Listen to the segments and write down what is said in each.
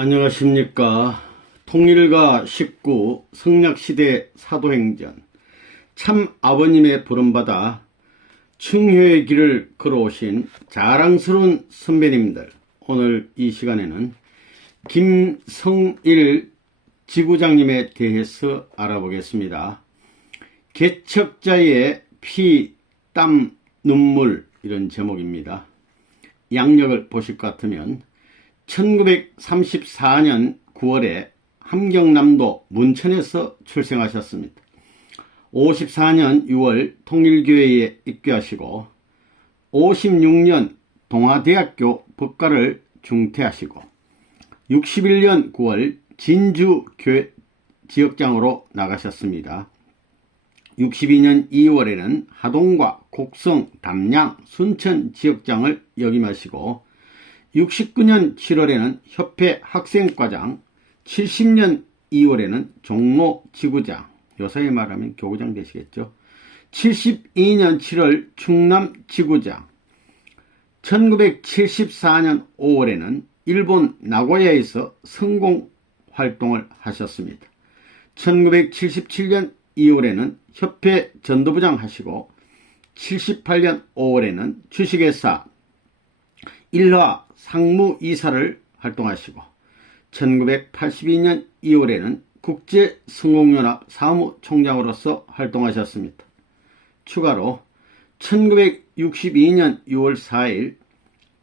안녕하십니까. 통일가 19 성략시대 사도행전 참 아버님의 부름받아 충효의 길을 걸어오신 자랑스러운 선배님들, 오늘 이 시간에는 김성일 지구장님에 대해서 알아보겠습니다. 개척자의 피, 땀, 눈물, 이런 제목입니다. 양력을 보실 것 같으면 1934년 9월에 함경남도 문천에서 출생하셨습니다. 54년 6월 통일교회에 입교하시고 56년 동아대학교 법과를 중퇴하시고 61년 9월 진주교회 지역장으로 나가셨습니다. 62년 2월에는 하동과 곡성, 담양, 순천 지역장을 역임하시고 69년 7월에는 협회 학생과장, 70년 2월에는 종로 지구장, 요사이 말하면 교구장 되시겠죠. 72년 7월 충남 지구장, 1974년 5월에는 일본 나고야에서 성공 활동을 하셨습니다. 1977년 2월에는 협회 전도부장 하시고 78년 5월에는 주식회사 일화 상무이사를 활동하시고 1982년 2월에는 국제성공연합 사무총장으로서 활동하셨습니다. 추가로 1962년 6월 4일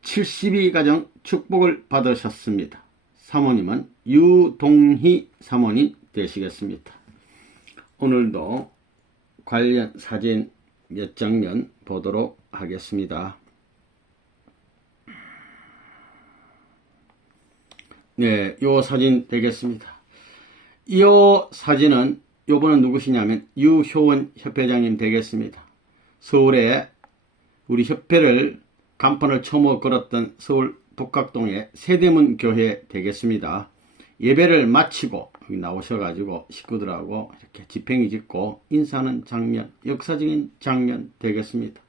72가정 축복을 받으셨습니다. 사모님은 유동희 사모님 되시겠습니다. 오늘도 관련 사진 몇 장면 보도록 하겠습니다. 네, 요 사진 되겠습니다. 이 사진은 요번은 누구시냐면 유효원 협회장님 되겠습니다. 서울에 우리 협회를 간판을 처음 걸었던 서울 북각동의 세대문 교회 되겠습니다. 예배를 마치고 여기 나오셔가지고 식구들하고 이렇게 지팽이 짓고 인사하는 장면, 역사적인 장면 되겠습니다.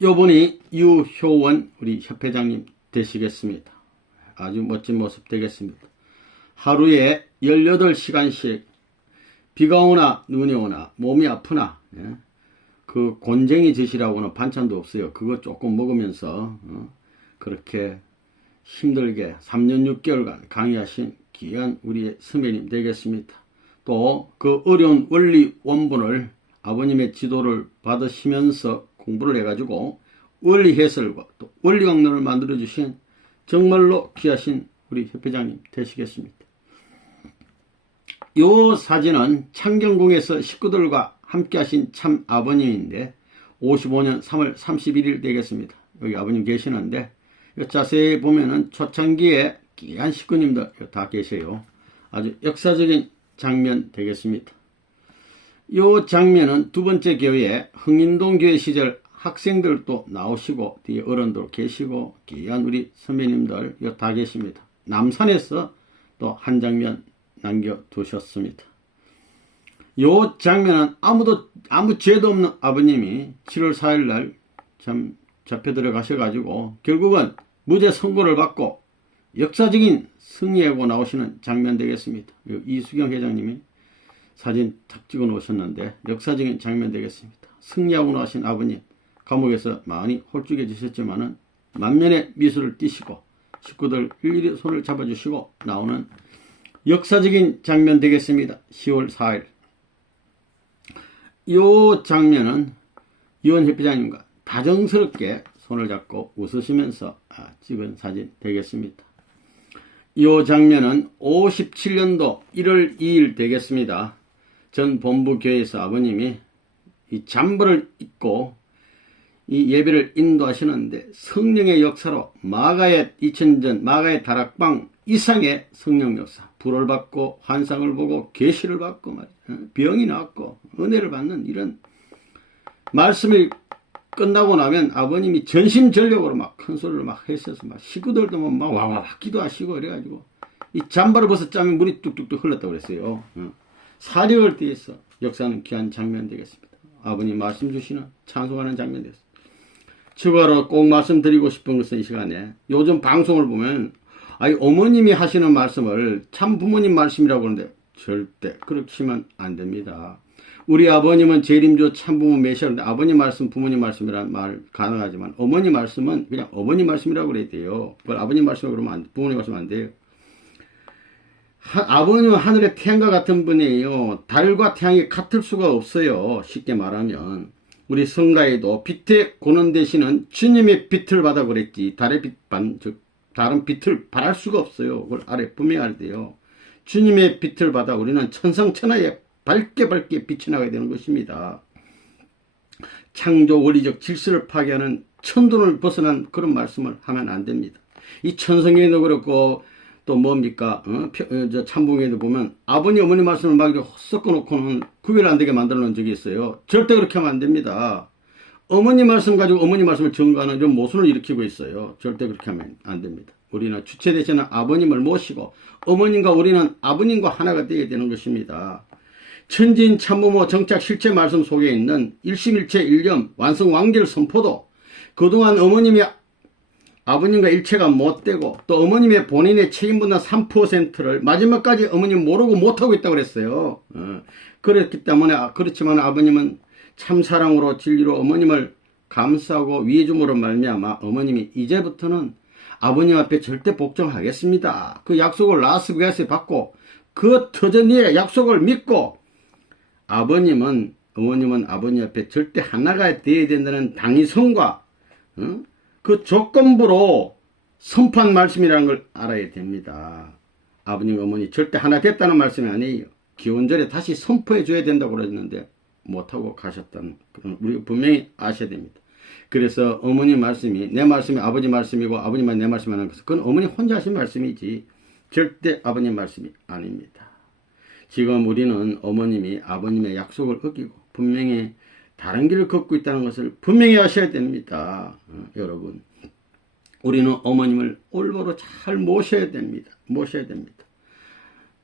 요분이 유효원 우리 협회장님 되시겠습니다. 아주 멋진 모습 되겠습니다. 하루에 18시간씩 비가 오나 눈이 오나 몸이 아프나 그 곤쟁이 젖이라고는 반찬도 없어요. 그거 조금 먹으면서 그렇게 힘들게 3년 6개월간 강의하신 귀한 우리의 선배님 되겠습니다. 또 그 어려운 원리 원본을 아버님의 지도를 받으시면서 공부를 해가지고 원리 해설과 또 원리 강론을 만들어 주신 정말로 귀하신 우리 협회장님 되시겠습니다. 이 사진은 창경궁에서 식구들과 함께 하신 참 아버님인데 55년 3월 31일 되겠습니다. 여기 아버님 계시는데 자세히 보면은 초창기에 귀한 식구님들 다 계세요. 아주 역사적인 장면 되겠습니다. 이 장면은 두 번째 교회 흥인동 교회 시절 학생들도 나오시고 뒤에 어른도 계시고 귀한 우리 선배님들 다 계십니다. 남산에서 또 한 장면 남겨두셨습니다. 이 장면은 아무 죄도 없는 아버님이 7월 4일날 참 잡혀 들어가셔가지고 결국은 무죄 선고를 받고 역사적인 승리하고 나오시는 장면 되겠습니다. 이수경 회장님이 사진 탁 찍어 놓으셨는데 역사적인 장면 되겠습니다. 승리하고 나오신 아버님 감옥에서 많이 홀쭉해지셨지만은 만면의 미소를 띠시고 식구들 일일이 손을 잡아주시고 나오는 역사적인 장면 되겠습니다. 10월 4일 이 장면은 유원 협회장님과 다정스럽게 손을 잡고 웃으시면서 찍은 사진 되겠습니다. 이 장면은 57년도 1월 2일 되겠습니다. 전 본부교회에서 아버님이 이 잠벌을 입고 이 예배를 인도하시는데 성령의 역사로 마가의 2000전 마가의 다락방 이상의 성령 역사, 불을 받고 환상을 보고 계시를 받고 병이 나왔고 은혜를 받는 이런 말씀이 끝나고 나면 아버님이 전심전력으로 막 큰 소리를 막 했어서 막 식구들도 막 와와 기도하시고 이래가지고 이 잠바를 벗었자면 물이 뚝뚝뚝 흘렀다고 그랬어요. 사력을 띠해서 역사는 귀한 장면 되겠습니다. 아버님 말씀 주시는 찬송하는 장면 되겠습니다. 추가로 꼭 말씀드리고 싶은 것은 이 시간에 요즘 방송을 보면 아니, 어머님이 하시는 말씀을 참 부모님 말씀이라고 하는데 절대 그렇게면 안 됩니다. 우리 아버님은 재림조 참부모 메시아인데 아버님 말씀, 부모님 말씀이란 말 가능하지만 어머니 말씀은 그냥 어머니 말씀이라고 그래야 돼요. 그걸 아버님 말씀이라고 그러면 안, 부모님 말씀 안 돼요. 아버님은 하늘의 태양과 같은 분이에요. 달과 태양이 같을 수가 없어요. 쉽게 말하면. 우리 성가에도 빛의 고는 대신은 주님의 빛을 받아 그랬지 달의 빛반, 즉 다른 빛을 바랄 수가 없어요. 그걸 아래 분명히 알아야 돼요. 주님의 빛을 받아 우리는 천상천하에 밝게 빛이 나가야 되는 것입니다. 창조 원리적 질서를 파괴하는 천돈을 벗어난 그런 말씀을 하면 안 됩니다. 이 천성에도 그렇고 또 뭡니까? 참봉에도 보면 아버님 어머니 말씀을 막 섞어놓고는 구별 안 되게 만들어 놓은 적이 있어요. 절대 그렇게 하면 안 됩니다. 어머니 말씀 가지고 어머니 말씀을 증거하는 이런 모순을 일으키고 있어요. 절대 그렇게 하면 안 됩니다. 우리는 주체 되시는 아버님을 모시고 어머님과 우리는 아버님과 하나가 되어야 되는 것입니다. 천지인 참부모 정착 실체 말씀 속에 있는 일심일체 일념 완성 완결 선포도 그동안 어머님이 아버님과 일체가 못되고 또 어머님의 본인의 책임분담 3%를 마지막까지 어머님 모르고 못하고 있다고 그랬어요. 그렇기 때문에 그렇지만 아버님은 참사랑으로 진리로 어머님을 감싸고 위해줌으로 말미암아 어머님이 이제부터는 아버님 앞에 절대 복종하겠습니다. 그 약속을 라스베가스에 받고 그 터전리의 약속을 믿고 어머님은 아버님 앞에 절대 하나가 되어야 된다는 당위성과 그 조건부로 선포한 말씀이라는 걸 알아야 됩니다. 아버님 어머니 절대 하나 됐다는 말씀이 아니에요. 기원절에 다시 선포해 줘야 된다고 그랬는데 못하고 가셨다는 그런 우리가 분명히 아셔야 됩니다. 그래서 어머니 말씀이 내 말씀이 아버지 말씀이고 아버님만 내 말씀 하는 것은 그건 어머니 혼자 하신 말씀이지 절대 아버님 말씀이 아닙니다. 지금 우리는 어머님이 아버님의 약속을 어기고 분명히 다른 길을 걷고 있다는 것을 분명히 아셔야 됩니다. 여러분 우리는 어머님을 올바로 잘 모셔야 됩니다.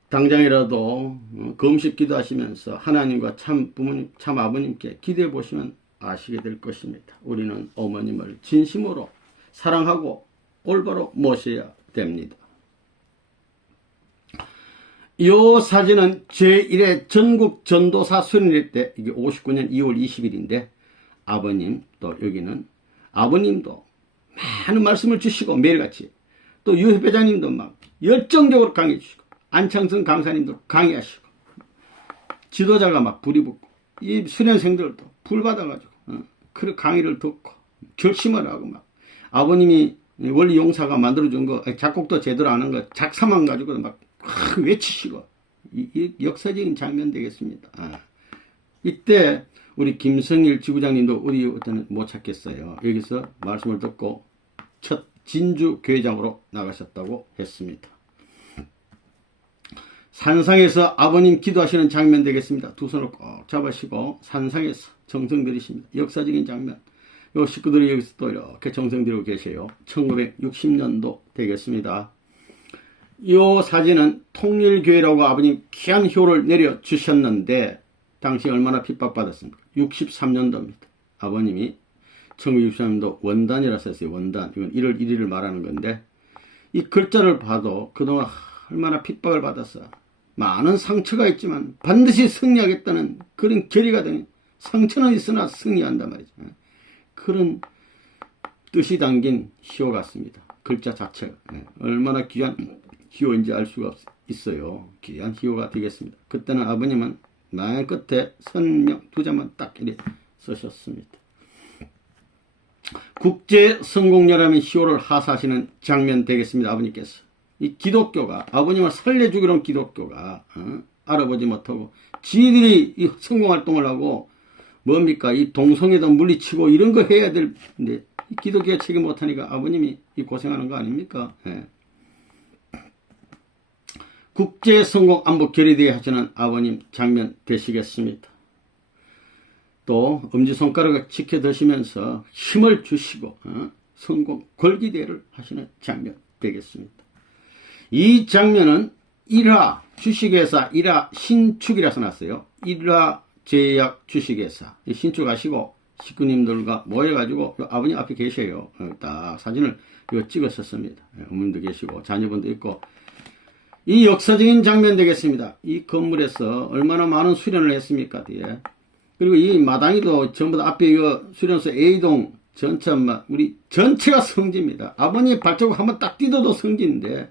당장이라도 금식 기도하시면서 하나님과 참 부모님, 참 아버님께 기도해 보시면 아시게 될 것입니다. 우리는 어머님을 진심으로 사랑하고 올바로 모셔야 됩니다. 이 사진은 제1회 전국 전도사 수련회 때 이게 59년 2월 20일인데 아버님 또 여기는 아버님도 많은 말씀을 주시고 매일같이 또 유 회장님도 막 열정적으로 강해 주시고 안창성 강사님도 강의하시고 지도자가 막 불이 붙고 이 수련생들도 불 받아가지고 그 강의를 듣고 결심을 하고 막 아버님이 원리 용사가 만들어준 거 작곡도 제대로 안 한 거 작사만 가지고 막 외치시고 이 역사적인 장면 되겠습니다. 이때 우리 김성일 지구장님도 우리 어떤 못 찾겠어요. 여기서 말씀을 듣고 첫 진주 교회장으로 나가셨다고 했습니다. 산상에서 아버님 기도하시는 장면 되겠습니다. 두 손을 꼭 잡으시고 산상에서 정성 들이십니다. 역사적인 장면. 요 식구들이 여기서 또 이렇게 정성 들이고 계세요. 1960년도 되겠습니다. 이 사진은 통일교회라고 아버님 귀한 효를 내려주셨는데 당시 얼마나 핍박받았습니까? 63년도입니다. 아버님이 1963년도 원단이라서 했어요. 원단. 이건 1월 1일을 말하는 건데 이 글자를 봐도 그동안 얼마나 핍박을 받았어. 많은 상처가 있지만 반드시 승리하겠다는 그런 결의가 되는 상처는 있으나 승리한단 말이죠. 그런 뜻이 담긴 시호 같습니다. 글자 자체가 얼마나 귀한 희호인지 알 수가 있어요. 귀한 희호가 되겠습니다. 그때는 아버님은 마음 끝에 선명 두 자만 딱 이렇게 쓰셨습니다. 국제성공여라는 희호를 하사하시는 장면 되겠습니다. 아버님께서 이 기독교가 아버님을 살려주기로 한 기독교가 알아보지 못하고 지들이 이 성공활동을 하고 뭡니까 이 동성애도 물리치고 이런 거 해야 될는데 기독교가 책임 못하니까 아버님이 이 고생하는 거 아닙니까? 국제성공안보 결의대회 하시는 아버님 장면 되시겠습니다. 또 엄지손가락을 지켜 드시면서 힘을 주시고 성공 골기대회를 하시는 장면 되겠습니다. 이 장면은 1화 주식회사 1화 신축이라서 났어요. 1화 제약 주식회사 신축하시고 식구님들과 모여가지고 아버님 앞에 계셔요. 딱 사진을 찍었었습니다. 어머님도 계시고 자녀분도 있고. 이 역사적인 장면 되겠습니다. 이 건물에서 얼마나 많은 수련을 했습니까, 뒤에. 그리고 이 마당이도 전부 다 앞에 이거 수련소 A동 전체 우리 전체가 성지입니다. 아버님 발자국 한번 딱 띄어도 성지인데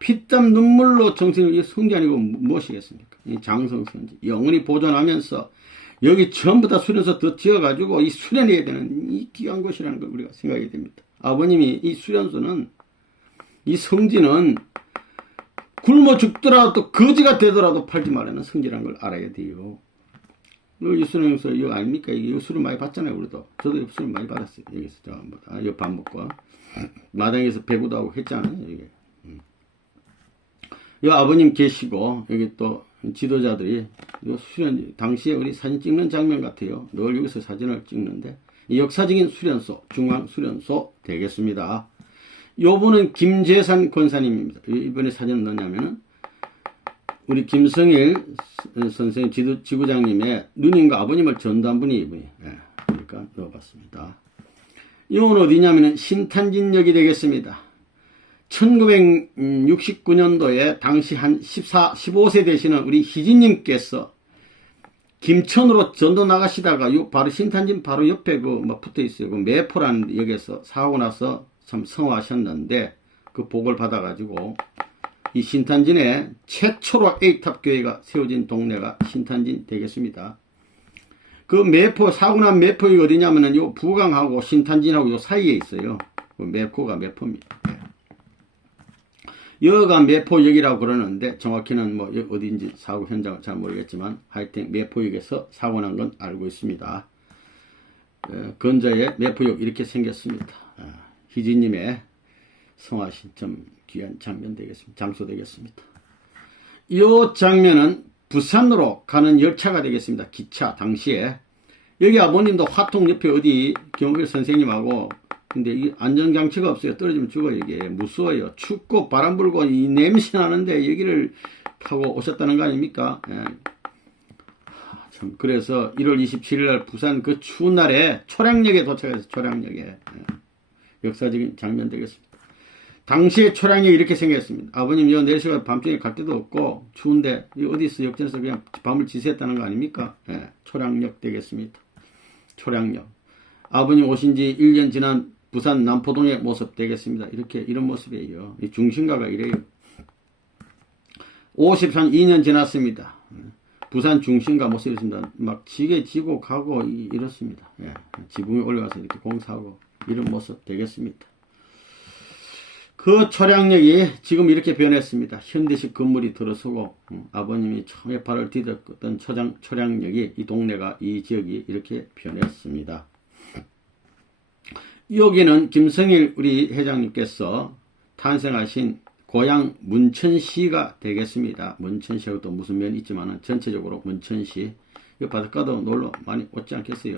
피땀 눈물로 정신을 이 성지 아니고 무엇이겠습니까? 이 장성 성지 영원히 보존하면서 여기 전부 다 수련소 더 지어가지고 이 수련해야 되는 이 귀한 곳이라는 걸 우리가 생각해야 됩니다. 아버님이 이 수련소는 이 성지는 굶어 죽더라도 거지가 되더라도 팔지 말라는 성지라는 걸 알아야 돼요. 이 수련소 이거 아닙니까? 이거 수련 많이 받잖아요. 우리도 저도 수련 많이 받았어요. 여기서 전부 다 이거 밥 먹고 마당에서 배구도 하고 했잖아요. 이게. 이 아버님 계시고 여기 또 지도자들이 이 수련 당시에 우리 사진 찍는 장면 같아요. 늘 여기서 사진을 찍는데 이 역사적인 수련소 중앙 수련소 되겠습니다. 요분은 김재산 권사님입니다. 이번에 사진 넣냐면은 우리 김성일 선생 지구장님의 누님과 아버님을 전도한 분이 이분이. 그러니까 넣어봤습니다. 이건 어디냐면은 신탄진역이 되겠습니다. 1969년도에 당시 한 15세 되시는 우리 희진님께서 김천으로 전도 나가시다가 요 바로 신탄진 바로 옆에 붙어 있어요. 그 매포라는 역에서 사고 나서 참 성화하셨는데 그 복을 받아가지고 이 신탄진에 최초로 A탑 교회가 세워진 동네가 신탄진 되겠습니다. 그 매포 사고 난 매포가 어디냐면은 요 부강하고 신탄진하고 요 사이에 있어요. 그 매포가 매포입니다. 여가 매포역이라고 그러는데 정확히는 뭐 어딘지 사고 현장은 잘 모르겠지만 하여튼 매포역에서 사고 난 건 알고 있습니다. 근저에 매포역 이렇게 생겼습니다. 희진님의 성화신 좀 귀한 장면 되겠습니다. 장소 되겠습니다. 이 장면은 부산으로 가는 열차가 되겠습니다. 기차 당시에 여기 아버님도 화통 옆에 어디 경길 선생님하고 근데 이 안전장치가 없어요. 떨어지면 죽어요. 이게 무서워요. 춥고 바람 불고 이 냄새 나는데 여기를 타고 오셨다는 거 아닙니까? 참 그래서 1월 27일 날 부산 그 추운 날에 초량역에 도착해서 초량역에 역사적인 장면 되겠습니다. 당시에 초량역이 이렇게 생겼습니다. 아버님 요 4시간 밤중에 갈 데도 없고 추운데 어디서 역전해서 그냥 밤을 지새했다는 거 아닙니까? 초량역 되겠습니다. 초량역. 아버님 오신 지 1년 지난 부산 남포동의 모습 되겠습니다. 이렇게 이런 모습이에요. 이 중심가가 이래요. 52년 지났습니다. 부산 중심가 모습이었습니다. 막 지게 지고 가고 이렇습니다. 지붕에 올라가서 이렇게 공사하고 이런 모습 되겠습니다. 그 초량역이 지금 이렇게 변했습니다. 현대식 건물이 들어서고 아버님이 처음에 발을 디뎠던 초량역이 이 동네가 이 지역이 이렇게 변했습니다. 여기는 김성일 우리 회장님께서 탄생하신 고향 문천시가 되겠습니다. 문천시하고 또 무슨 면이 있지만 전체적으로 문천시. 이 바닷가도 놀러 많이 오지 않겠어요.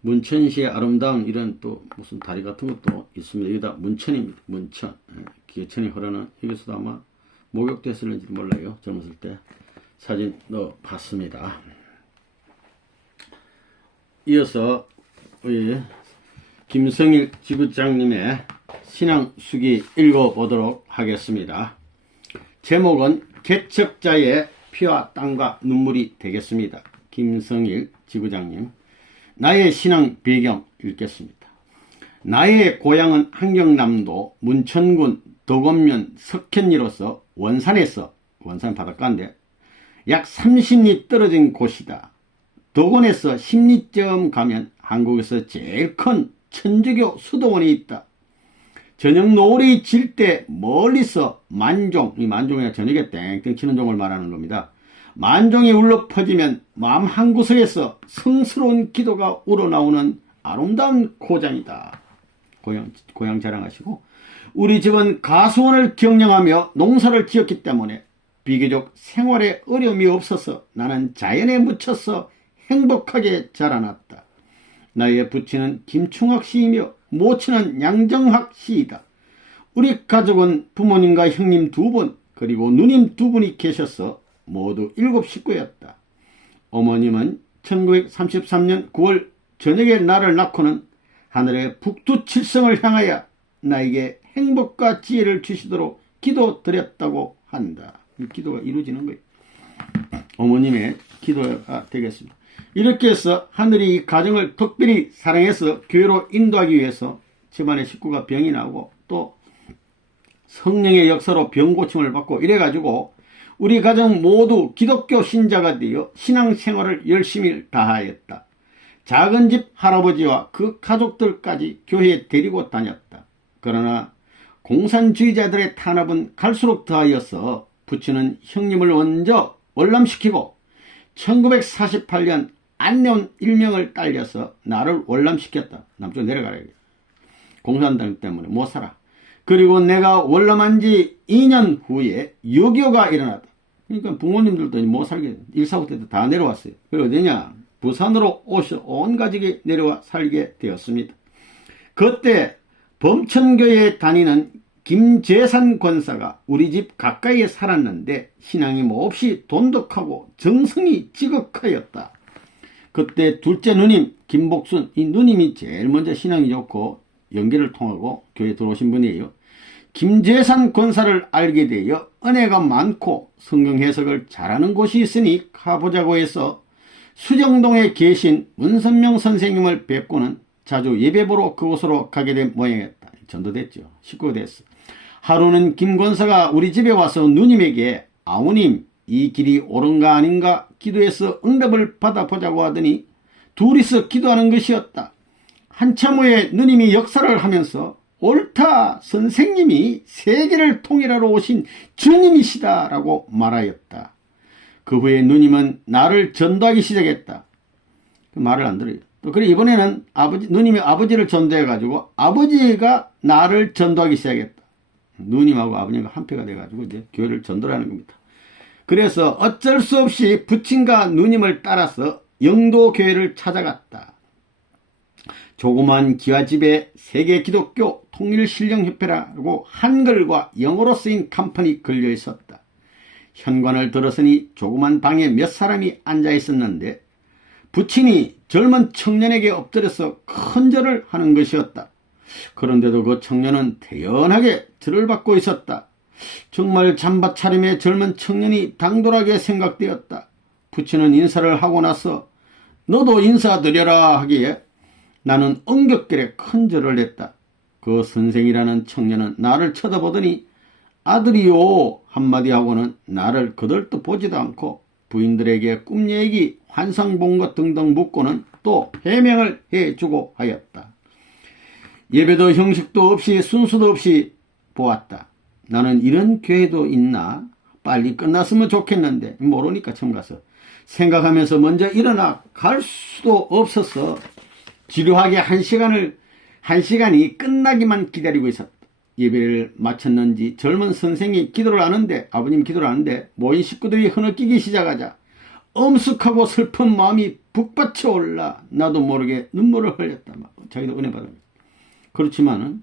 문천시의 아름다운 이런 또 무슨 다리 같은 것도 있습니다. 여기다 문천입니다. 문천. 기천이 흐르는 여기서도 아마 목욕됐을는지 몰라요. 젊었을 때 사진 넣어 봤습니다. 이어서 우리 김성일 지구장님의 신앙수기 읽어보도록 하겠습니다. 제목은 개척자의 피와 땀과 눈물이 되겠습니다. 김성일 지구장님. 나의 신앙 배경 읽겠습니다. 나의 고향은 한경남도 문천군 덕원면 석현리로서 원산에서 원산 바닷가인데 약 30리 떨어진 곳이다. 덕원에서 10리쯤 가면 한국에서 제일 큰 천주교 수도원이 있다. 저녁 노을이 질 때 멀리서 만종, 이 만종이 저녁에 땡땡 치는 종을 말하는 겁니다. 만종이 울려 퍼지면 마음 한구석에서 성스러운 기도가 우러나오는 아름다운 고장이다. 고향 자랑하시고 우리 집은 가수원을 경영하며 농사를 지었기 때문에 비교적 생활에 어려움이 없어서 나는 자연에 묻혀서 행복하게 자라났다. 나의 부친은 김충학 씨이며 모친은 양정학 씨이다. 우리 가족은 부모님과 형님 2분 그리고 누님 2분이 계셔서 모두 7 식구였다. 어머님은 1933년 9월 저녁에 나를 낳고는 하늘의 북두칠성을 향하여 나에게 행복과 지혜를 주시도록 기도드렸다고 한다. 이 기도가 이루어지는 거예요. 어머님의 기도가 되겠습니다. 이렇게 해서 하늘이 이 가정을 특별히 사랑해서 교회로 인도하기 위해서 집안의 식구가 병이 나고 또 성령의 역사로 병 고침을 받고 이래가지고 우리 가정 모두 기독교 신자가 되어 신앙생활을 열심히 다하였다. 작은 집 할아버지와 그 가족들까지 교회에 데리고 다녔다. 그러나 공산주의자들의 탄압은 갈수록 더하여서 부친은 형님을 먼저 월남시키고 1948년 안내원 일명을 딸려서 나를 월남시켰다. 남쪽 내려가라. 공산당 때문에 못 살아. 그리고 내가 월남한 지 2년 후에 6.25가 일어났다. 그러니까 부모님들도 못 살게, 1.45 때도 다 내려왔어요. 그리고 어디냐? 부산으로 오셔 온 가족이 내려와 살게 되었습니다. 그때 범천교회에 다니는 김재산 권사가 우리 집 가까이에 살았는데 신앙이 몹시 돈독하고 정성이 지극하였다. 그때 둘째 누님 김복순, 이 누님이 제일 먼저 신앙이 좋고 연계를 통하고 교회에 들어오신 분이에요. 김재산 권사를 알게 되어 은혜가 많고 성경 해석을 잘하는 곳이 있으니 가보자고 해서 수정동에 계신 문선명 선생님을 뵙고는 자주 예배보러 그곳으로 가게 된 모양이었다. 전도됐죠. 식구가 됐어. 하루는 김 권사가 우리 집에 와서 누님에게 아우님 이 길이 옳은가 아닌가 기도해서 응답을 받아보자고 하더니 둘이서 기도하는 것이었다. 한참 후에 누님이 역사를 하면서 옳다, 선생님이 세계를 통일하러 오신 주님이시다 라고 말하였다. 그 후에 누님은 나를 전도하기 시작했다. 그 말을 안 들어요. 또 그래 이번에는 누님이 아버지를 전도해가지고 아버지가 나를 전도하기 시작했다. 누님하고 아버님과 한패가 돼가지고 이제 교회를 전도를 하는 겁니다. 그래서 어쩔 수 없이 부친과 누님을 따라서 영도교회를 찾아갔다. 조그만 기와집에 세계 기독교 통일신령협회라고 한글과 영어로 쓰인 간판이 걸려 있었다. 현관을 들었으니 조그만 방에 몇 사람이 앉아 있었는데 부친이 젊은 청년에게 엎드려서 큰 절을 하는 것이었다. 그런데도 그 청년은 태연하게 절을 받고 있었다. 정말 잠바차림의 젊은 청년이 당돌하게 생각되었다. 부친은 인사를 하고 나서 너도 인사드려라 하기에 나는 엉겹결에 큰 절을 했다. 그 선생이라는 청년은 나를 쳐다보더니 아들이요 한마디 하고는 나를 거들떠 보지도 않고 부인들에게 꿈 얘기, 환상 본 것 등등 묻고는 또 해명을 해주고 하였다. 예배도 형식도 없이 순서도 없이 보았다. 나는 이런 교회도 있나? 빨리 끝났으면 좋겠는데 모르니까 처음 가서 생각하면서 먼저 일어나 갈 수도 없어서 지루하게 한 시간이 끝나기만 기다리고 있었다. 예배를 마쳤는지 젊은 선생이 기도를 하는데 아버님 기도를 하는데 모인 식구들이 흐느끼기 시작하자 엄숙하고 슬픈 마음이 북받쳐 올라 나도 모르게 눈물을 흘렸다. 자기도 은혜 받은. 그렇지만은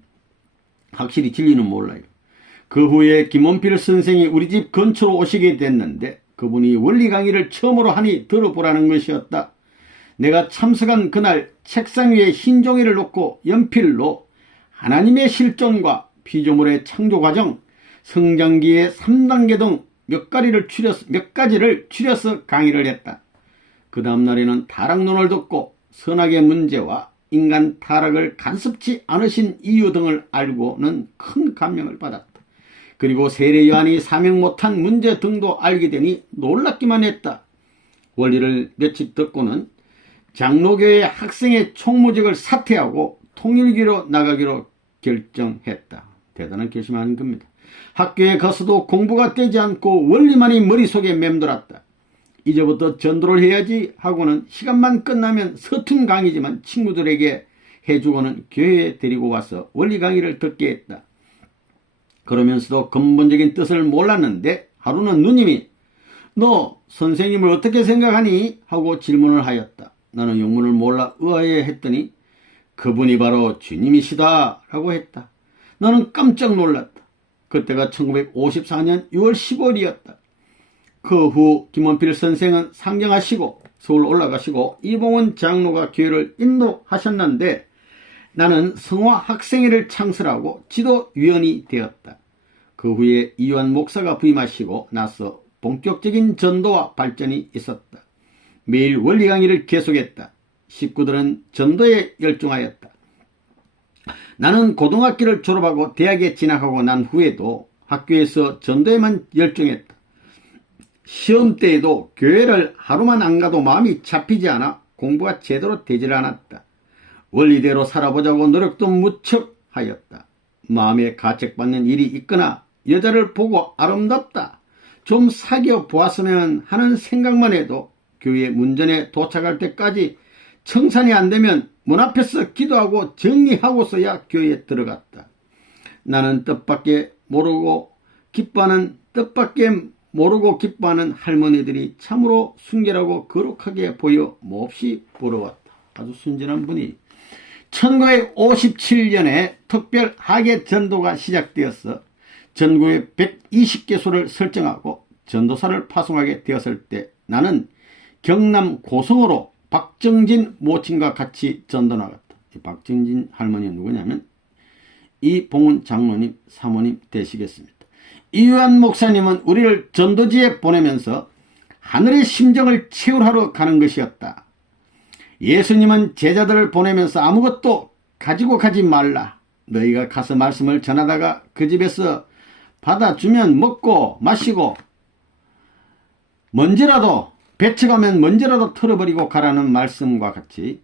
확실히 진리는 몰라요. 그 후에 김원필 선생이 우리 집 근처로 오시게 됐는데 그분이 원리 강의를 처음으로 하니 들어보라는 것이었다. 내가 참석한 그날 책상 위에 흰 종이를 놓고 연필로 하나님의 실존과 피조물의 창조 과정, 성장기의 3단계 등 몇 가지를 추려서 강의를 했다. 그 다음 날에는 타락론을 듣고 선악의 문제와 인간 타락을 간섭지 않으신 이유 등을 알고는 큰 감명을 받았다. 그리고 세례 요한이 사명 못한 문제 등도 알게 되니 놀랍기만 했다. 원리를 며칠 듣고는 장로교회 학생의 총무직을 사퇴하고 통일교로 나가기로 결정했다. 대단한 결심하는 겁니다. 학교에 가서도 공부가 되지 않고 원리만이 머릿속에 맴돌았다. 이제부터 전도를 해야지 하고는 시간만 끝나면 서툰 강의지만 친구들에게 해주고는 교회에 데리고 와서 원리 강의를 듣게 했다. 그러면서도 근본적인 뜻을 몰랐는데 하루는 누님이 너 선생님을 어떻게 생각하니? 하고 질문을 하였다. 나는 영문을 몰라 의아해했더니 그분이 바로 주님이시다 라고 했다. 나는 깜짝 놀랐다. 그때가 1954년 6월 15일이었다. 그 후 김원필 선생은 상경하시고 서울 올라가시고 이봉원 장로가 교회를 인도하셨는데 나는 성화 학생회를 창설하고 지도위원이 되었다. 그 후에 이완 목사가 부임하시고 나서 본격적인 전도와 발전이 있었다. 매일 원리 강의를 계속했다. 식구들은 전도에 열중하였다. 나는 고등학교를 졸업하고 대학에 진학하고 난 후에도 학교에서 전도에만 열중했다. 시험 때에도 교회를 하루만 안 가도 마음이 잡히지 않아 공부가 제대로 되질 않았다. 원리대로 살아보자고 노력도 무척 하였다. 마음에 가책받는 일이 있거나 여자를 보고 아름답다, 좀 사귀어 보았으면 하는 생각만 해도 교회 문전에 도착할 때까지 청산이 안 되면 문 앞에서 기도하고 정리하고서야 교회에 들어갔다. 나는 뜻밖에 모르고 기뻐하는 할머니들이 참으로 순결하고 거룩하게 보여 몹시 부러웠다. 아주 순진한 분이 1957년에 특별 하계 전도가 시작되어서 전국에 120개소를 설정하고 전도사를 파송하게 되었을 때 나는 경남 고성으로 박정진 모친과 같이 전도 나갔다. 박정진 할머니는 누구냐면 이봉훈 장로님 사모님 되시겠습니다. 이완 목사님은 우리를 전도지에 보내면서 하늘의 심정을 채우하러 가는 것이었다. 예수님은 제자들을 보내면서 아무것도 가지고 가지 말라. 너희가 가서 말씀을 전하다가 그 집에서 받아주면 먹고 마시고 먼지라도 배쳐가면 먼지라도 털어버리고 가라는 말씀과 같이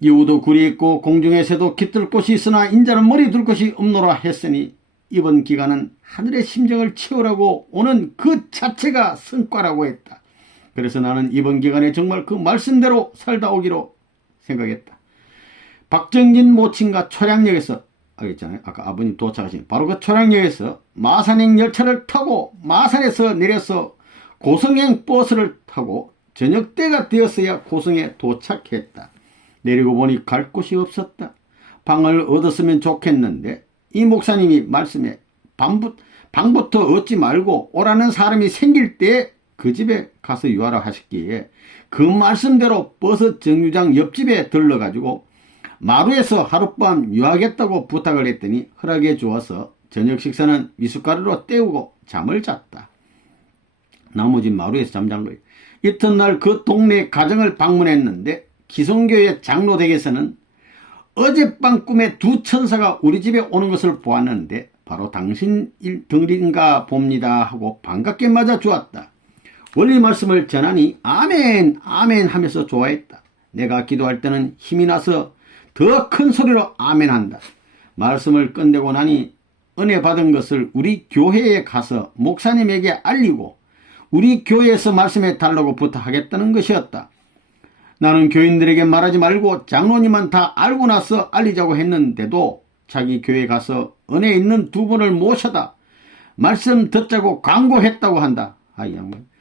이후도 굴이 있고 공중에 새도 깃들 곳이 있으나 인자는 머리 둘 곳이 없노라 했으니 이번 기간은 하늘의 심정을 채우라고 오는 그 자체가 성과라고 했다. 그래서 나는 이번 기간에 정말 그 말씀대로 살다 오기로 생각했다. 박정진 모친과 초량역에서 아까 아버님 도착하신 바로 그 초량역에서 마산행 열차를 타고 마산에서 내려서 고성행 버스를 타고 저녁때가 되었어야 고성에 도착했다. 내리고 보니 갈 곳이 없었다. 방을 얻었으면 좋겠는데 이 목사님이 말씀에 방부터 얻지 말고 오라는 사람이 생길 때 그 집에 가서 유하라 하셨기에 그 말씀대로 버스 정류장 옆집에 들러가지고 마루에서 하룻밤 유하겠다고 부탁을 했더니 허락해 주어서 저녁 식사는 미숫가루로 때우고 잠을 잤다. 나머지 마루에서 잠잔 거예요. 이튿날 그 동네 가정을 방문했는데 기성교회 장로댁에서는 어젯밤 꿈에 두 천사가 우리 집에 오는 것을 보았는데 바로 당신 덩리인가 봅니다 하고 반갑게 맞아 주었다. 원리 말씀을 전하니 아멘 아멘 하면서 좋아했다. 내가 기도할 때는 힘이 나서 더 큰 소리로 아멘 한다. 말씀을 끝내고 나니 은혜 받은 것을 우리 교회에 가서 목사님에게 알리고 우리 교회에서 말씀해 달라고 부탁하겠다는 것이었다. 나는 교인들에게 말하지 말고 장로님만 다 알고 나서 알리자고 했는데도 자기 교회에 가서 은혜 있는 두 분을 모셔다 말씀 듣자고 광고했다고 한다. 아이 양반.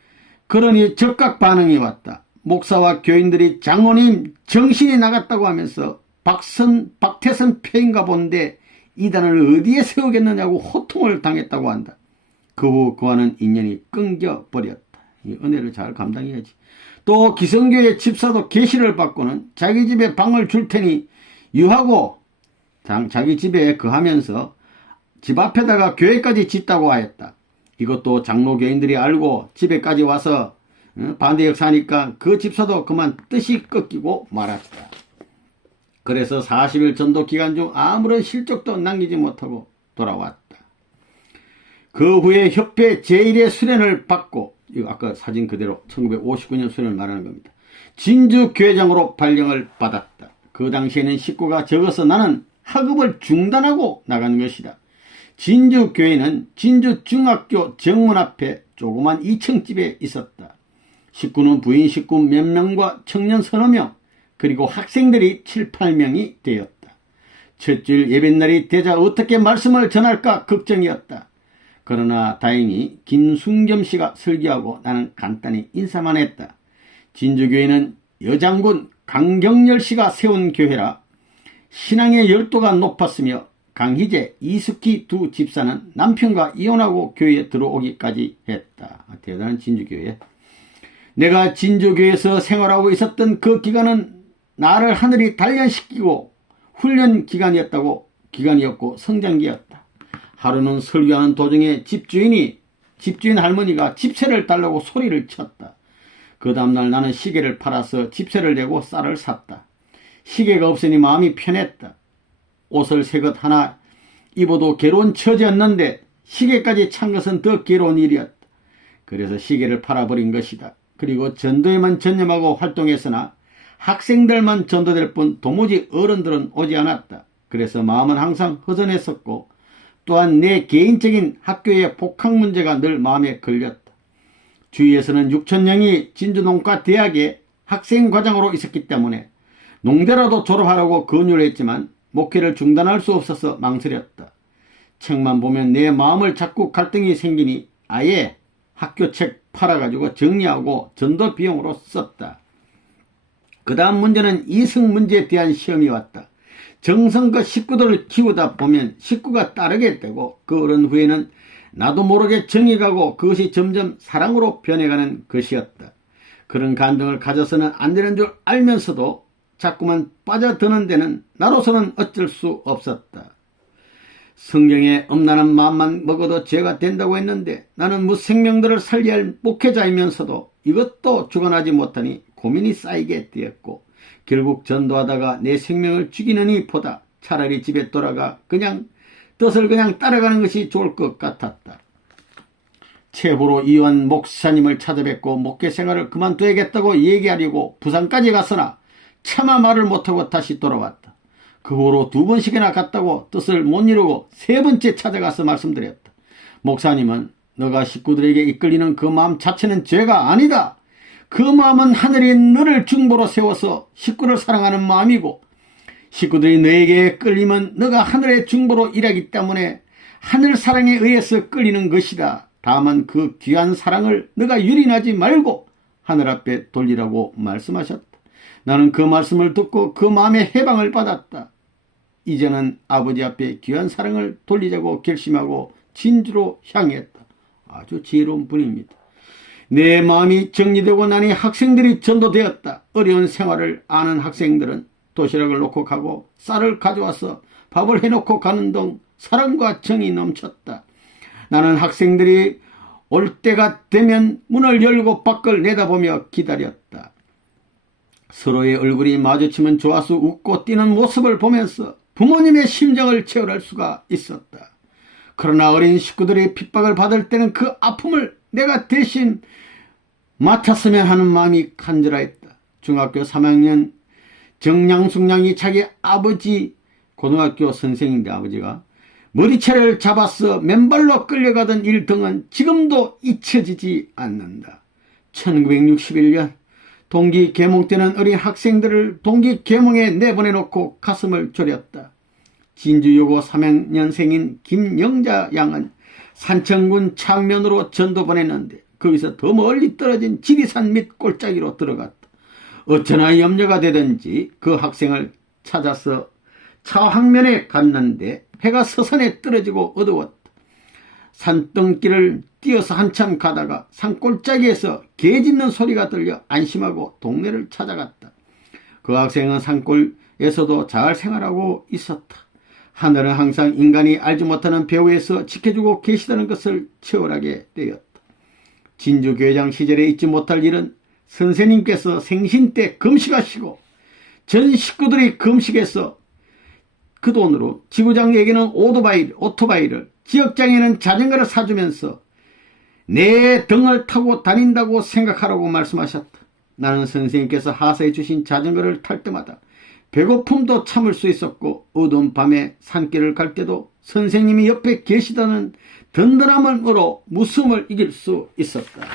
그러니 즉각 반응이 왔다. 목사와 교인들이 장로님 정신이 나갔다고 하면서 박태선 패인가 본데 이단을 어디에 세우겠느냐고 호통을 당했다고 한다. 그 후 그와는 인연이 끊겨버렸다. 이 은혜를 잘 감당해야지. 또 기성교회 집사도 계시를 받고는 자기 집에 방을 줄 테니 유하고 자기 집에 거하면서 집 앞에다가 교회까지 짓다고 하였다. 이것도 장로교인들이 알고 집에까지 와서 반대역 사니까 그 집사도 그만 뜻이 꺾이고 말았다. 그래서 40일 전도 기간 중 아무런 실적도 남기지 못하고 돌아왔다. 그 후에 협회 제1의 수련을 받고 이거 아까 사진 그대로 1959년 수련을 말하는 겁니다. 진주 교회장으로 발령을 받았다. 그 당시에는 식구가 적어서 나는 학업을 중단하고 나간 것이다. 진주 교회는 진주 중학교 정문 앞에 조그만 2층집에 있었다. 식구는 부인 식구 몇 명과 청년 서너 명 그리고 학생들이 7, 8명이 되었다. 첫 주일 예배날이 되자 어떻게 말씀을 전할까 걱정이었다. 그러나 다행히 김순겸 씨가 설교하고 나는 간단히 인사만 했다. 진주교회는 여장군 강경열 씨가 세운 교회라 신앙의 열도가 높았으며 강희재, 이숙희 두 집사는 남편과 이혼하고 교회에 들어오기까지 했다. 대단한 진주교회. 내가 진주교에서 생활하고 있었던 그 기간은 나를 하늘이 단련시키고 훈련 기간이었고 성장기였다. 하루는 설교하는 도중에 집주인 할머니가 집세를 달라고 소리를 쳤다. 그 다음날 나는 시계를 팔아서 집세를 내고 쌀을 샀다. 시계가 없으니 마음이 편했다. 옷을 새 것 하나 입어도 괴로운 처지였는데 시계까지 찬 것은 더 괴로운 일이었다. 그래서 시계를 팔아버린 것이다. 그리고 전도에만 전념하고 활동했으나 학생들만 전도될 뿐 도무지 어른들은 오지 않았다. 그래서 마음은 항상 허전했었고 또한 내 개인적인 학교의 복학 문제가 늘 마음에 걸렸다. 주위에서는 6,000명이 진주농과대학에 학생과장으로 있었기 때문에 농대라도 졸업하라고 권유를 했지만 목회를 중단할 수 없어서 망설였다. 책만 보면 내 마음을 자꾸 갈등이 생기니 아예 학교 책 팔아가지고 정리하고 전도 비용으로 썼다. 그 다음 문제는 이성 문제에 대한 시험이 왔다. 정성껏 식구들을 키우다 보면 식구가 따르게 되고 그 어른 후에는 나도 모르게 정이 가고 그것이 점점 사랑으로 변해가는 것이었다. 그런 감정을 가져서는 안 되는 줄 알면서도 자꾸만 빠져드는 데는 나로서는 어쩔 수 없었다. 성경에 엄란한 마음만 먹어도 죄가 된다고 했는데 나는 무생명들을 살려야 할 목회자이면서도 이것도 주관하지 못하니 고민이 쌓이게 되었고 결국 전도하다가 내 생명을 죽이느니 보다 차라리 집에 돌아가 뜻을 그냥 따라가는 것이 좋을 것 같았다. 최후로 이완 목사님을 찾아뵙고 목회 생활을 그만둬야겠다고 얘기하려고 부산까지 갔으나 차마 말을 못하고 다시 돌아왔다. 그 후로 2번씩이나 갔다고 뜻을 못 이루고 3번째 찾아가서 말씀드렸다. 목사님은 너가 식구들에게 이끌리는 그 마음 자체는 죄가 아니다. 그 마음은 하늘이 너를 중보로 세워서 식구를 사랑하는 마음이고 식구들이 너에게 끌리면 너가 하늘의 중보로 일하기 때문에 하늘 사랑에 의해서 끌리는 것이다. 다만 그 귀한 사랑을 너가 유린하지 말고 하늘 앞에 돌리라고 말씀하셨다. 나는 그 말씀을 듣고 그 마음의 해방을 받았다. 이제는 아버지 앞에 귀한 사랑을 돌리자고 결심하고 진주로 향했다. 아주 지혜로운 분입니다. 내 마음이 정리되고 나니 학생들이 전도되었다. 어려운 생활을 아는 학생들은 도시락을 놓고 가고 쌀을 가져와서 밥을 해놓고 가는 등 사랑과 정이 넘쳤다. 나는 학생들이 올 때가 되면 문을 열고 밖을 내다보며 기다렸다. 서로의 얼굴이 마주치면 좋아서 웃고 뛰는 모습을 보면서 부모님의 심정을 체험할 수가 있었다. 그러나 어린 식구들이 핍박을 받을 때는 그 아픔을 내가 대신 맡았으면 하는 마음이 간절하였다. 중학교 3학년 정양숙양이 자기 아버지, 고등학교 선생인데 아버지가 머리채를 잡아서 맨발로 끌려가던 일 등은 지금도 잊혀지지 않는다. 1961년 동기 계몽 때는 어린 학생들을 동기 계몽에 내보내놓고 가슴을 졸였다. 진주여고 3학년생인 김영자 양은 산청군 창면으로 전도 보냈는데 거기서 더 멀리 떨어진 지리산 밑 골짜기로 들어갔다. 어쩌나 염려가 되든지 그 학생을 찾아서 차황면에 갔는데 해가 서산에 떨어지고 어두웠다. 산등길을 뛰어서 한참 가다가 산골짜기에서 개 짖는 소리가 들려 안심하고 동네를 찾아갔다. 그 학생은 산골에서도 잘 생활하고 있었다. 하늘은 항상 인간이 알지 못하는 배후에서 지켜주고 계시다는 것을 체험하게 되었다. 진주교회장 시절에 잊지 못할 일은 선생님께서 생신 때 금식하시고 전 식구들이 금식해서 그 돈으로 지구장에게는 오토바이를 지역장에는 자전거를 사주면서 내 등을 타고 다닌다고 생각하라고 말씀하셨다. 나는 선생님께서 하사해 주신 자전거를 탈 때마다 배고픔도 참을 수 있었고 어두운 밤에 산길을 갈 때도 선생님이 옆에 계시다는 든든함으로 무서움을 이길 수 있었다.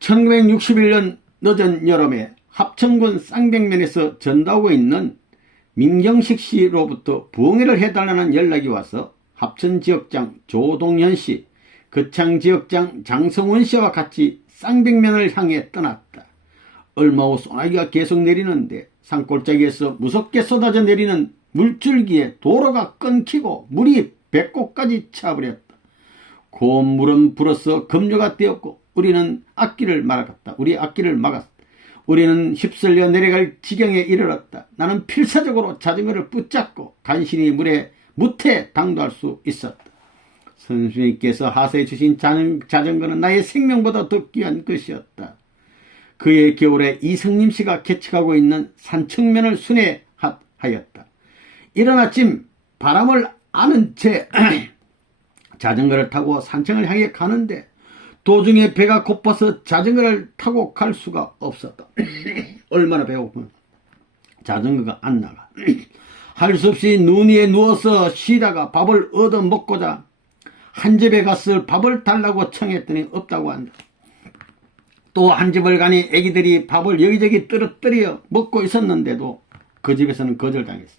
1961년 늦은 여름에 합천군 쌍백면에서 전도하고 있는 민경식 씨로부터 부흥회를 해달라는 연락이 와서 합천지역장 조동현 씨, 거창지역장 장성원 씨와 같이 쌍백면을 향해 떠났다. 얼마 후 소나기가 계속 내리는데 산골짜기에서 무섭게 쏟아져 내리는 물줄기에 도로가 끊기고 물이 배꼽까지 차버렸다. 고운 물은 불어서 급류가 되었고 우리는 앞길을 막았다. 우리 앞길을 막았다. 우리는 휩쓸려 내려갈 지경에 이르렀다. 나는 필사적으로 자전거를 붙잡고 간신히 물에 무태 당도할 수 있었다. 선생님께서 하사해 주신 자전거는 나의 생명보다 더 귀한 것이었다. 그의 겨울에 이성림 씨가 개척하고 있는 산청면을 순회하였다. 이른 아침 바람을 아는 채 자전거를 타고 산청을 향해 가는데 도중에 배가 고파서 자전거를 타고 갈 수가 없었다. 얼마나 배고프면 자전거가 안 나가. 할 수 없이 눈 위에 누워서 쉬다가 밥을 얻어 먹고자 한 집에 가서 밥을 달라고 청했더니 없다고 한다. 또 한 집을 가니 애기들이 밥을 여기저기 떨어뜨려 먹고 있었는데도 그 집에서는 거절당했어.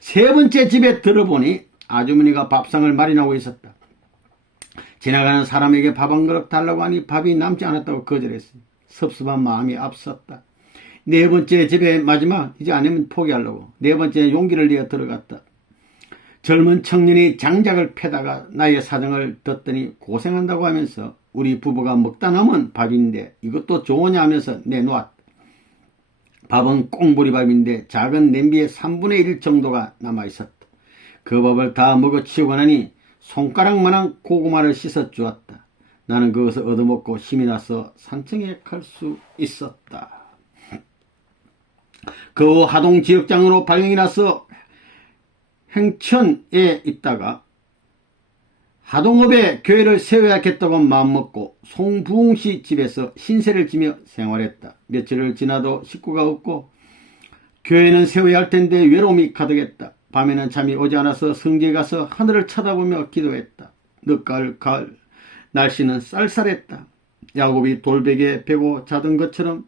세 번째 집에 들어보니 아주머니가 밥상을 마련하고 있었다. 지나가는 사람에게 밥 한 그릇 달라고 하니 밥이 남지 않았다고 거절했어. 섭섭한 마음이 앞섰다. 네 번째 집에 마지막 이제 아니면 포기하려고 네 번째 용기를 내어 들어갔다. 젊은 청년이 장작을 패다가 나의 사정을 듣더니 고생한다고 하면서 우리 부부가 먹다 남은 밥인데 이것도 좋으냐 하면서 내놓았다. 밥은 꽁보리밥인데 작은 냄비에 3분의 1 정도가 남아있었다. 그 밥을 다 먹어치우고 나니 손가락만한 고구마를 씻어 주었다. 나는 그것을 얻어먹고 힘이 나서 산청에 갈 수 있었다. 그 후 하동 지역장으로 발령이 나서 행천에 있다가 하동읍에 교회를 세워야겠다고 마음먹고 송부웅씨 집에서 신세를 지며 생활했다. 며칠을 지나도 식구가 없고 교회는 세워야 할 텐데 외로움이 가득했다. 밤에는 잠이 오지 않아서 성지에 가서 하늘을 쳐다보며 기도했다. 늦가을 가을 날씨는 쌀쌀했다. 야곱이 돌베개에 베고 자던 것처럼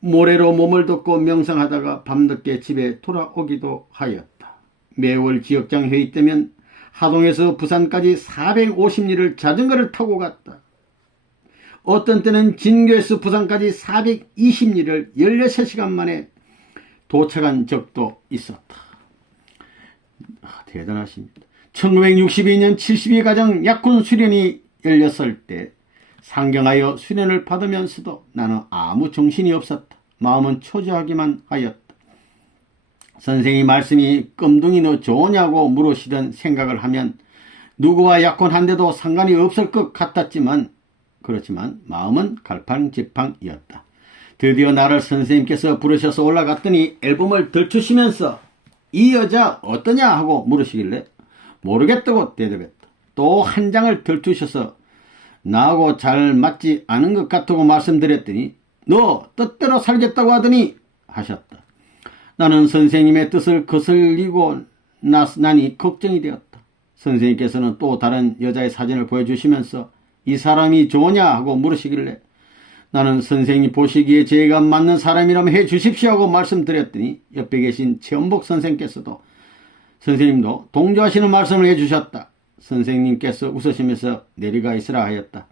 모래로 몸을 덮고 명상하다가 밤늦게 집에 돌아오기도 하였다. 매월 지역장 회의 때면 하동에서 부산까지 450리를 자전거를 타고 갔다. 어떤 때는 진교에서 부산까지 420리를 16시간 만에 도착한 적도 있었다. 대단하십니다. 1962년 72 가정 약혼 수련이 열렸을 때 상경하여 수련을 받으면서도 나는 아무 정신이 없었다. 마음은 초조하기만 하였다. 선생님 말씀이 끔둥이 너 좋으냐고 물으시던 생각을 하면 누구와 약혼한데도 상관이 없을 것 같았지만 그렇지만 마음은 갈팡질팡이었다. 드디어 나를 선생님께서 부르셔서 올라갔더니 앨범을 들추시면서 이 여자 어떠냐 하고 물으시길래 모르겠다고 대답했다. 또 한 장을 들추셔서 나하고 잘 맞지 않은 것 같다고 말씀드렸더니 너 뜻대로 살겠다고 하더니 하셨다. 나는 선생님의 뜻을 거슬리고 나니 걱정이 되었다. 선생님께서는 또 다른 여자의 사진을 보여주시면서 이 사람이 좋으냐 하고 물으시길래 나는 선생님 보시기에 제가 맞는 사람이라면 해 주십시오 하고 말씀드렸더니 옆에 계신 최원복 선생님께서도 선생님도 동조하시는 말씀을 해주셨다. 선생님께서 웃으시면서 내려가 있으라 하였다.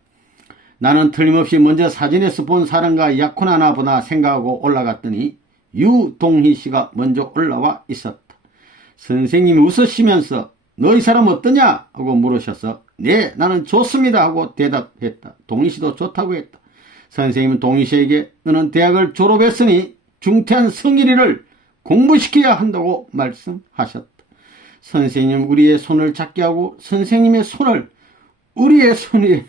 나는 틀림없이 먼저 사진에서 본 사람과 약혼하나 보다 생각하고 올라갔더니 유동희 씨가 먼저 올라와 있었다. 선생님이 웃으시면서 너 이 사람 어떠냐 하고 물으셔서 네 나는 좋습니다 하고 대답했다. 동희 씨도 좋다고 했다. 선생님은 동희 씨에게 너는 대학을 졸업했으니 중퇴한 성일이를 공부시켜야 한다고 말씀하셨다. 선생님 우리의 손을 잡게 하고 선생님의 손을 우리의 손에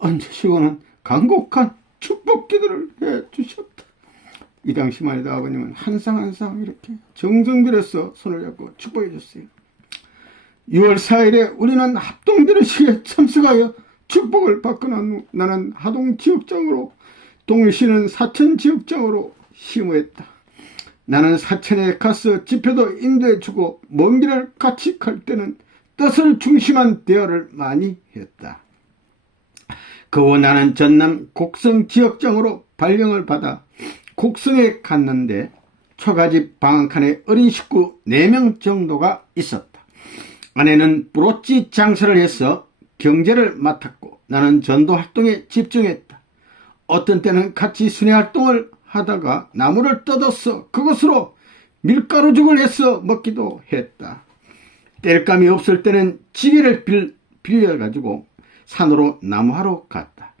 얹으시고는 간곡한 축복 기도를 해주셨다. 이 당시만 해도 아버님은 한상 한상 이렇게 정성 들여서 손을 잡고 축복해 줬어요. 6월 4일에 우리는 합동들으시에 참석하여 축복을 받고 난 후 나는 하동 지역장으로 동희 씨는 사천 지역장으로 심우했다. 나는 사천에 가서 집회도 인도해주고 먼 길을 같이 갈 때는 뜻을 중심한 대화를 많이 했다. 그 후 나는 전남 곡성 지역장으로 발령을 받아 곡성에 갔는데 초가집 방한칸에 어린 식구 4명 정도가 있었다. 아내는 브로치 장사를 해서 경제를 맡았고 나는 전도 활동에 집중했다. 어떤 때는 같이 순회 활동을 하다가 나무를 뜯어서 그것으로 밀가루죽을 해서 먹기도 했다. 땔감이 없을 때는 지게를 빌려가지고 산으로 나무하러 갔다.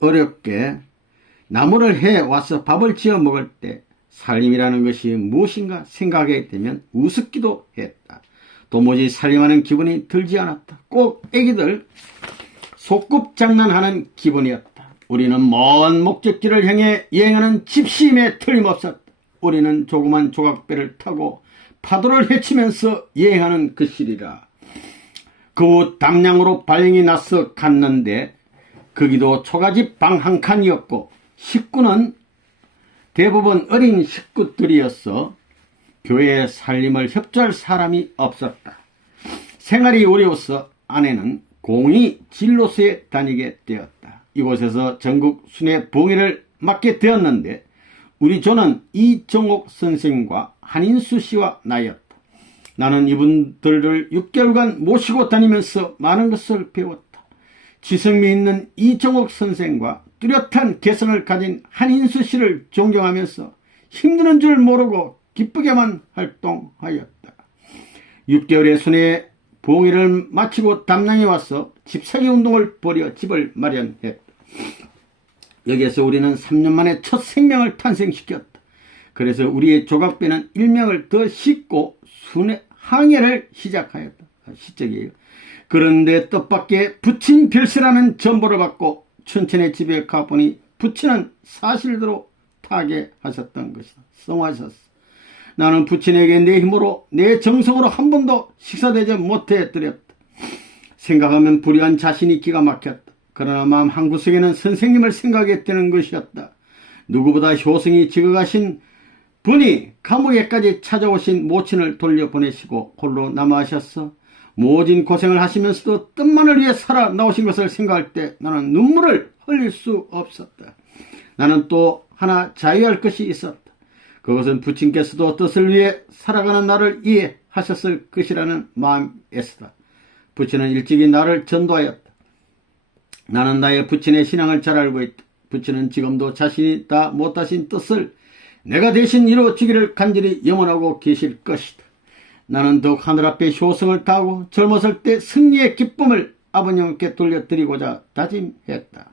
어렵게 나무를 해 와서 밥을 지어 먹을 때 살림이라는 것이 무엇인가 생각하게 되면 우습기도 했다. 도무지 살림하는 기분이 들지 않았다. 꼭 애기들 소꿉장난하는 기분이었다. 우리는 먼 목적지를 향해 여행하는 집시임에 틀림없었다. 우리는 조그만 조각배를 타고 파도를 헤치면서 여행하는 것이리라. 그 후 담양으로 발령이 나서 갔는데 거기도 초가집 방 한 칸이었고 식구는 대부분 어린 식구들이었어 교회 살림을 협조할 사람이 없었다. 생활이 어려워서 아내는 공의 진로소에 다니게 되었다. 이곳에서 전국 순회 봉회를 맡게 되었는데 우리 조는 이정옥 선생과 한인수 씨와 나였다. 나는 이분들을 6개월간 모시고 다니면서 많은 것을 배웠다. 지성미 있는 이정옥 선생과 뚜렷한 개성을 가진 한인수 씨를 존경하면서 힘드는 줄 모르고 기쁘게만 활동하였다. 6개월의 순회 봉회를 마치고 담양에 와서 집 사기 운동을 벌여 집을 마련했다. 여기에서 우리는 3년 만에 첫 생명을 탄생시켰다. 그래서 우리의 조각배는 일명을 더 싣고 순회 항해를 시작하였다. 시적이에요. 그런데 뜻밖의 부친 별세라는 전보를 받고 춘천의 집에 가보니 부친은 사실대로 타계하셨던 것이다. 성하셨어. 나는 부친에게 내 힘으로 내 정성으로 한 번도 식사대접 못해 드렸다. 생각하면 불의한 자신이 기가 막혔다. 그러나 마음 한구석에는 선생님을 생각했다는 것이었다. 누구보다 효성이 지극하신 분이 감옥에까지 찾아오신 모친을 돌려보내시고 홀로 남아하셨어. 모진 고생을 하시면서도 뜻만을 위해 살아 나오신 것을 생각할 때 나는 눈물을 흘릴 수 없었다. 나는 또 하나 자유할 것이 있었다. 그것은 부친께서도 뜻을 위해 살아가는 나를 이해하셨을 것이라는 마음에서다. 부친은 일찍이 나를 전도하였다. 나는 나의 부친의 신앙을 잘 알고 있다. 부친은 지금도 자신이 다 못하신 뜻을 내가 대신 이루어주기를 간절히 염원하고 계실 것이다. 나는 더욱 하늘 앞에 효성을 다하고 젊었을 때 승리의 기쁨을 아버님께 돌려드리고자 다짐했다.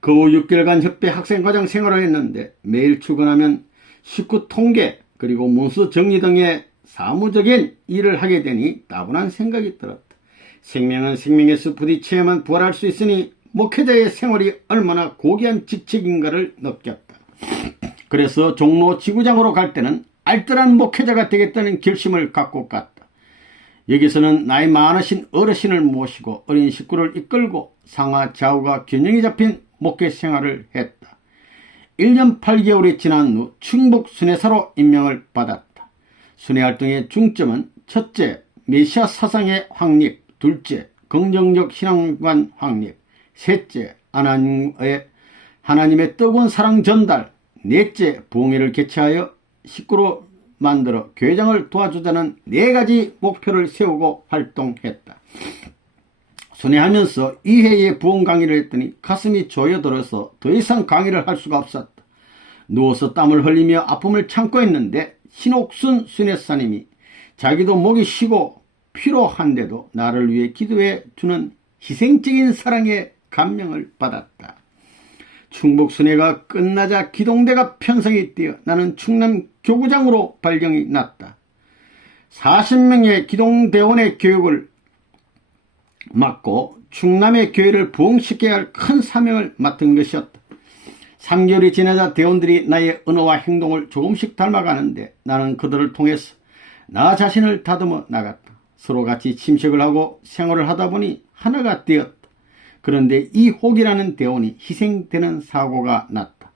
그 후 6개월간 협회 학생과장 생활을 했는데 매일 출근하면 식구 통계 그리고 문서 정리 등의 사무적인 일을 하게 되니 따분한 생각이 들었다. 생명은 생명에서 부딪혀야만 부활할 수 있으니 목회자의 생활이 얼마나 고귀한 직책인가를 느꼈다. 그래서 종로 지구장으로 갈 때는 알뜰한 목회자가 되겠다는 결심을 갖고 갔다. 여기서는 나이 많으신 어르신을 모시고 어린 식구를 이끌고 상하 좌우가 균형이 잡힌 목회 생활을 했다. 1년 8개월이 지난 후 충북 순회사로 임명을 받았다. 순회활동의 중점은 첫째, 메시아 사상의 확립, 둘째, 긍정적 신앙관 확립, 셋째, 하나님의 뜨거운 사랑 전달, 넷째, 부흥회를 개최하여 식구로 만들어 교회장을 도와주자는 4가지 목표를 세우고 활동했다. 순회하면서 2회의 부흥 강의를 했더니 가슴이 조여들어서 더 이상 강의를 할 수가 없었다. 누워서 땀을 흘리며 아픔을 참고 있는데 신옥순 순회사님이 자기도 목이 쉬고 피로한데도 나를 위해 기도해 주는 희생적인 사랑에 감명을 받았다. 충북 순회가 끝나자 기동대가 편성이 되어 나는 충남 교구장으로 발령이 났다. 40명의 기동대원의 교육을 맡고 충남의 교회를 부흥시켜야 할 큰 사명을 맡은 것이었다. 3개월이 지나자 대원들이 나의 언어와 행동을 조금씩 닮아가는데 나는 그들을 통해서 나 자신을 다듬어 나갔다. 서로 같이 침식을 하고 생활을 하다 보니 하나가 되었다. 그런데 이 혹이라는 대원이 희생되는 사고가 났다.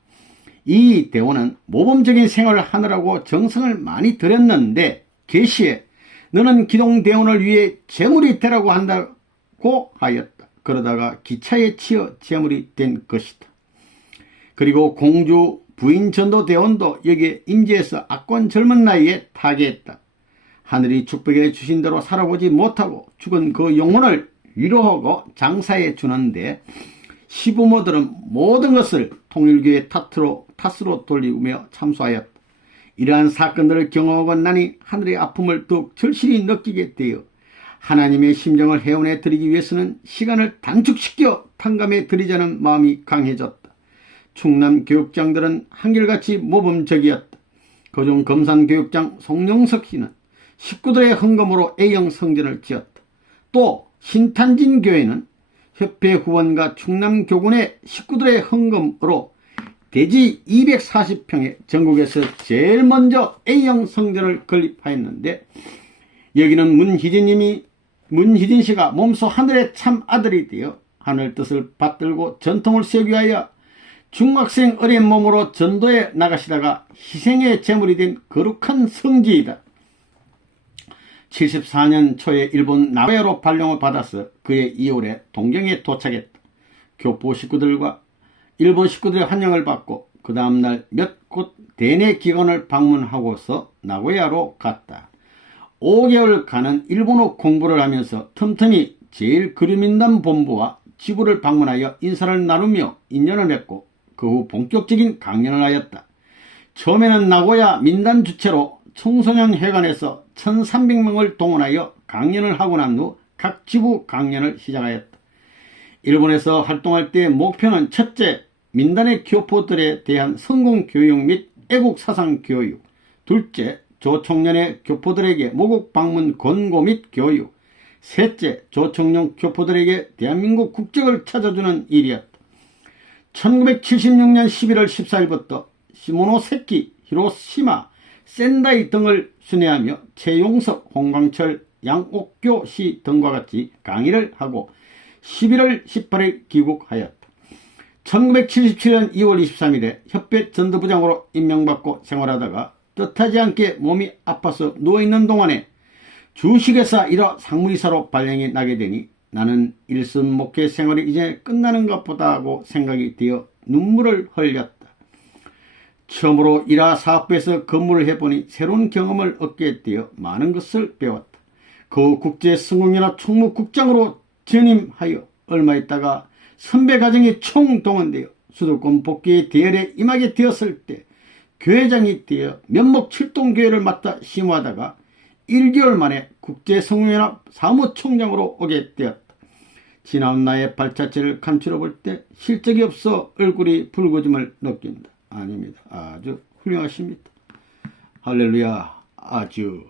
이 대원은 모범적인 생활을 하느라고 정성을 많이 들였는데 계시에 너는 기동대원을 위해 재물이 되라고 한다고 하였다. 그러다가 기차에 치여 재물이 된 것이다. 그리고 공주 부인 전도대원도 여기에 임재해서 악권 젊은 나이에 타계했다. 하늘이 축복해 주신 대로 살아보지 못하고 죽은 그 영혼을 위로하고 장사해 주는데 시부모들은 모든 것을 통일교의 탓으로 돌리며 참수하였다. 이러한 사건들을 경험하고 나니 하늘의 아픔을 더욱 절실히 느끼게 되어 하나님의 심정을 회원해 드리기 위해서는 시간을 단축시켜 탕감해 드리자는 마음이 강해졌다. 충남 교육장들은 한결같이 모범적이었다. 그중 금산교육장 송영석 씨는 식구들의 헌금으로 A형 성전을 지었다. 또 신탄진교회는 협회 후원과 충남교군의 식구들의 헌금으로 대지 240평에 전국에서 제일 먼저 A형 성전을 건립하였는데, 여기는 문희진 씨가 몸소 하늘의 참 아들이 되어 하늘 뜻을 받들고 전통을 세우기 위하여 중학생 어린 몸으로 전도에 나가시다가 희생의 제물이 된 거룩한 성지이다. 74년 초에 일본 나고야로 발령을 받아서 그해 2월에 동경에 도착했다. 교포 식구들과 일본 식구들의 환영을 받고 그 다음날 몇 곳 대내 기관을 방문하고서 나고야로 갔다. 5개월간은 일본어 공부를 하면서 틈틈이 제일그루민단 본부와 지부를 방문하여 인사를 나누며 인연을 맺고 그 후 본격적인 강연을 하였다. 처음에는 나고야 민단 주최로 청소년 회관에서 1300명을 동원하여 강연을 하고 난 후 각 지부 강연을 시작하였다. 일본에서 활동할 때 목표는 첫째, 민단의 교포들에 대한 성공교육 및 애국사상 교육, 둘째, 조총련의 교포들에게 모국 방문 권고 및 교육, 셋째, 조총련 교포들에게 대한민국 국적을 찾아주는 일이었다. 1976년 11월 14일부터 시모노세키, 히로시마, 센다이 등을 순회하며 최용석, 홍광철, 양옥교 씨 등과 같이 강의를 하고 11월 18일 귀국하였다. 1977년 2월 23일에 협회 전도부장으로 임명받고 생활하다가 뜻하지 않게 몸이 아파서 누워있는 동안에 주식회사 1화 상무이사로 발령이 나게 되니 나는 일선 목회 생활이 이제 끝나는 것보다 하고 생각이 되어 눈물을 흘렸다. 처음으로 1화 사업부에서 근무를 해보니 새로운 경험을 얻게 되어 많은 것을 배웠다. 그 국제성공연합 총무국장으로 전임하여 얼마 있다가 선배 가정이 총동원되어 수도권 복귀의 대열에 임하게 되었을 때 교회장이 되어 면목칠동교회를 맡아 심호하다가 1개월 만에 국제성공연합 사무총장으로 오게 되었다. 지나온 나의 발자취를 감추어 볼 때 실적이 없어 얼굴이 붉어짐을 느낀다. 아닙니다. 아주 훌륭하십니다. 할렐루야. 아주